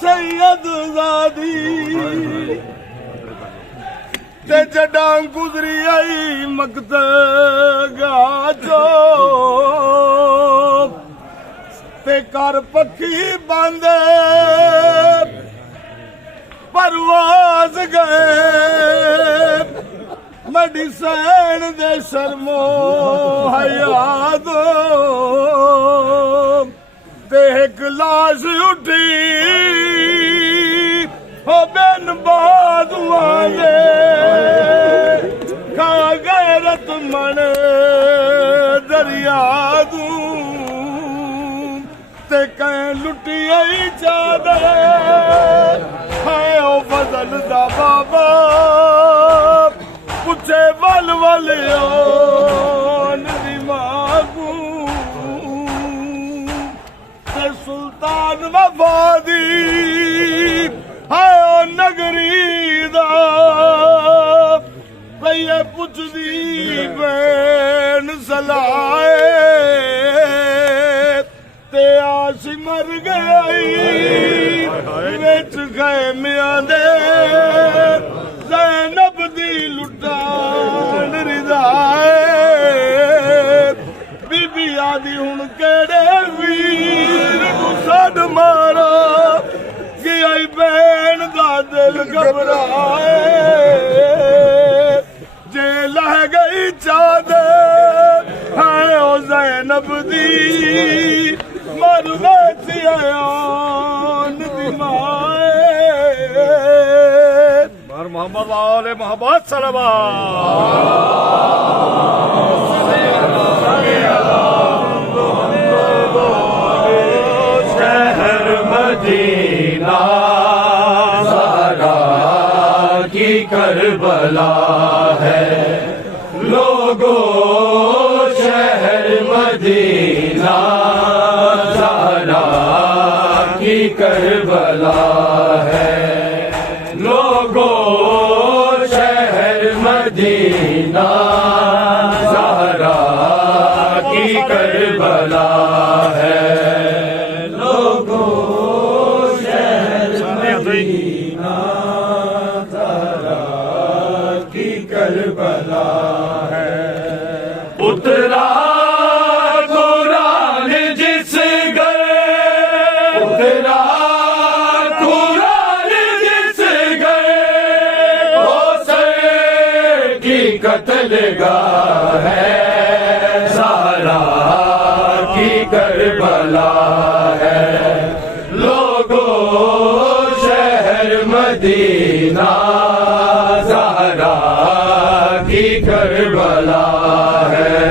سید زادی تے جڈاں گزری آئی مقتگا چو تے کر پکی بند پرواز گئے مڈی سین دے شرمو حیاد ایک لاش اٹھی ہو بین بازواں دے کھا غیرت من دریا دوں تے کہیں لٹی آئی چادر ہے او فضل دا بابا پچھے ول ول اون دی ماں سلطان وفادی ہے او نگری دا پہیے پچھ دی بین سلائے تے آش مر گئی ویچ گئے میاں دے زینب دی لٹان رضائے بی بی آدھی ہن کیڑے ویر سڈ مارا گیا بین دا دل گھبرائے جے لہ گئی چادر ہے او زینب دی مر ویسی آن دی مائے مر محمد آل محمد مدینہ زہرا کی کربلا ہے لوگو شہر مدینہ زہرا کی کربلا ہے لوگو شہر مدینہ زہرا کی کربلا ہے کربلا ہے اترا قرآن جس گھر اترا قرآن جس گھر حسین کی قتل گاہ ہے زہرا کی کربلا ہے لوگو شہر مدینہ زہرا کی کربلا ہے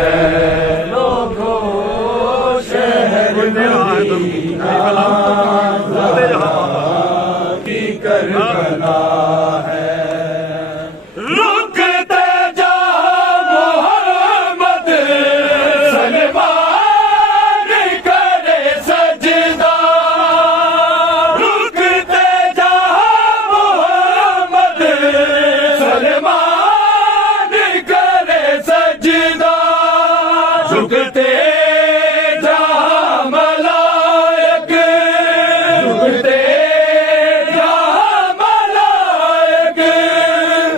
لوگو شہر مدینہ زہرا کی کربلا ہے رکتے جا محمد سلمان کرے سجدہ رکتے جا محمد سلمان کرے سجدہ جھکتے جا ملائک جھکتے جا ملائک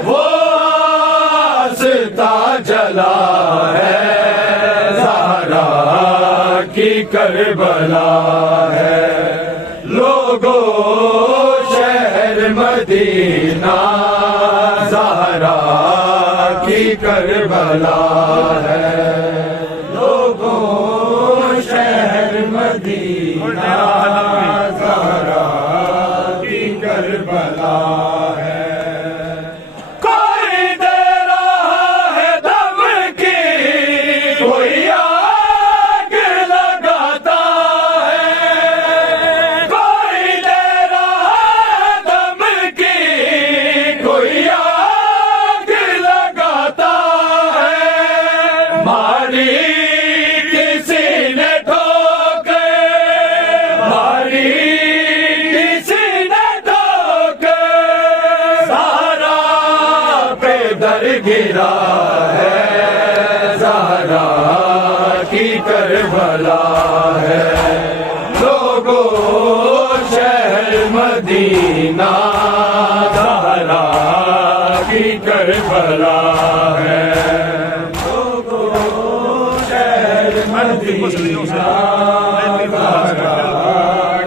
وہ آستا جلا ہے زہرا کی کربلا ہے لوگو شہر مدینہ زہرا کی کربلا ہے لوگو شہر مدینہ زہرا کی کربلا ہے کوئی دے رہا ہے دم کی کوئی آگ لگاتا ہے کوئی دے رہا ہے دم کی کوئی آگ لگاتا ہے ماری کسی نے ٹھوکے در گرا ہے زہرا کی کربلا ہے لوگوں شہر مدینہ زہرا کی کربلا ہے لوگوں شہر مدینہ زہرا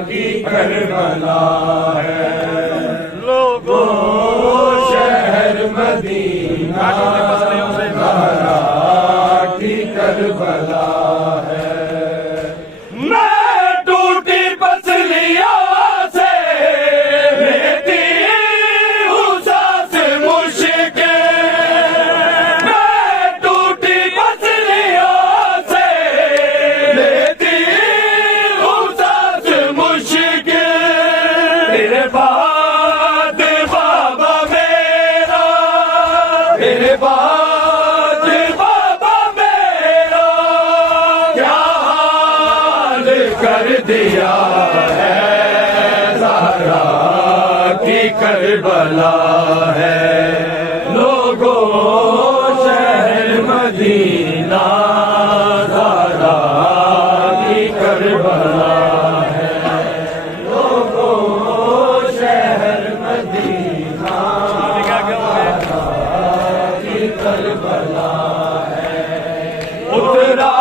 کی کربلا ہے لوگوں شہر مدینہ زہرا کی کربلا ہے میں ٹوٹی پسلیوں سے لیتی ہوں سانس مشکل میں ٹوٹی پسلیوں سے لیتی ہوں سانس مشکل تیرے بعد بابا میرا تیرے بعد بابا میرا کیا حال کر دیا ہے زہرا کی کربلا ہے لوگوں شہر مدینہ زہرا کی کربلا ہے لوگوں شہر مدینہ زہرا کی کربلا ہے اترا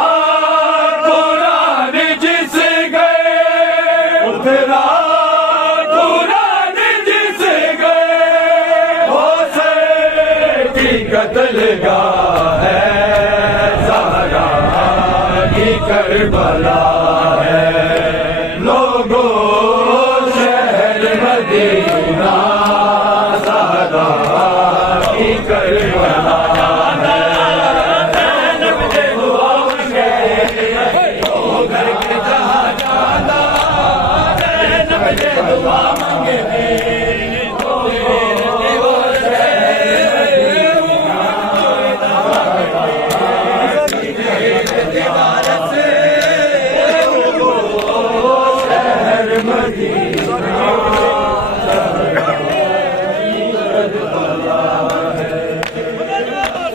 قرآن جس گئے اترا قرآن جس گئے حسین کی قتل گاہ ہے زہرا کی کربلا ہے لوگوں شہر مدینہ زہرا کی کربلا ہے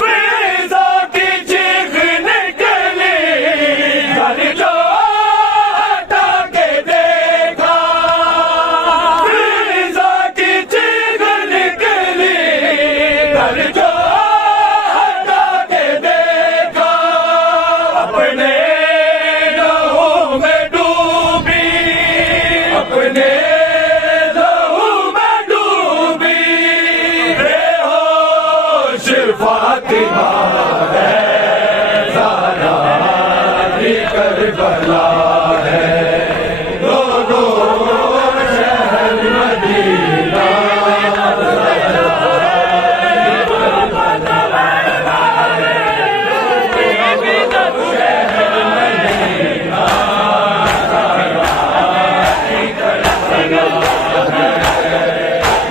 فیضا کی چیخ نکلی گھر جو ہٹا کے دیکھا فیضا کی چیخ نکلی گھر جو ہٹا کے دیکھا اپنے لہو میں ڈوبی اپنے لہو میں ڈوبی بے ہوش فاطمہ ہے زہرا کی کربلا ہے لوگوں شہر مدینہ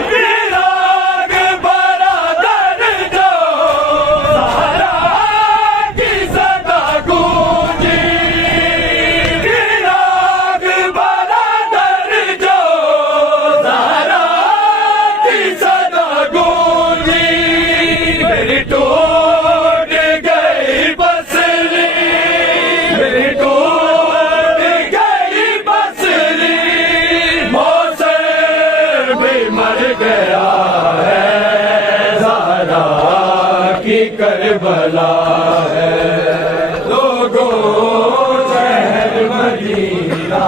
ویراگ برادر جو زہرا کی صدا گونجی ویراگ برادر جو زہرا کی صدا گونجی میری ٹوٹ گئی بسری میری ٹوٹ گئی بسری موسر بھی مر گیا ہے زہرا کی کربلا ہے لوگوں شہر مدینہ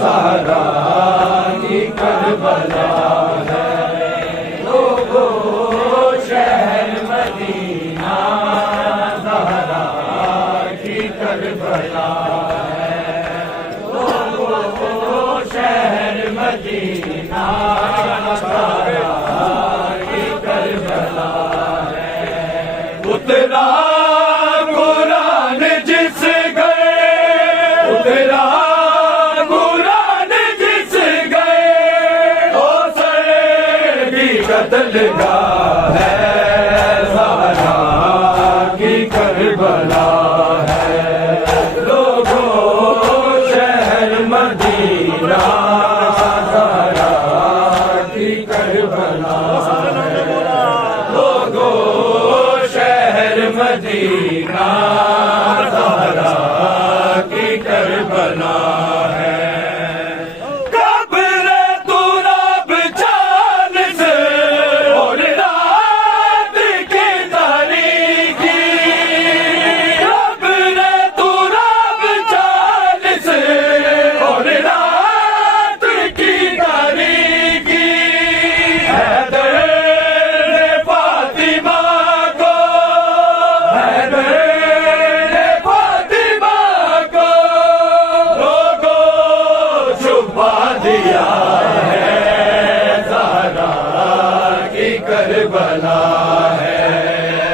زہرا کی کربلا ہے لوگوں شہر مدینہ زہرا کی کربلا ہے لوگوں شہر مدینہ زہرا کی کربلا ہے اترا قرآن جس گئے اترا قرآن جس گئے حسین کی قتل گاہ ہے زہرا کی کربلا ہے لوگوں شہر مدینہ زہرا کی کربلا ہے لوگوں مدینہ زہرا کی کربلا ہے قبر تراب چاند سے اور رات کی تاریکی قبر تراب چاند سے اور رات کی تاریکی حیدر نے فاطمہ کو حیدر نے فاطمہ کو لوگوں چھپا دیا ہے زہرا کی کربلا ہے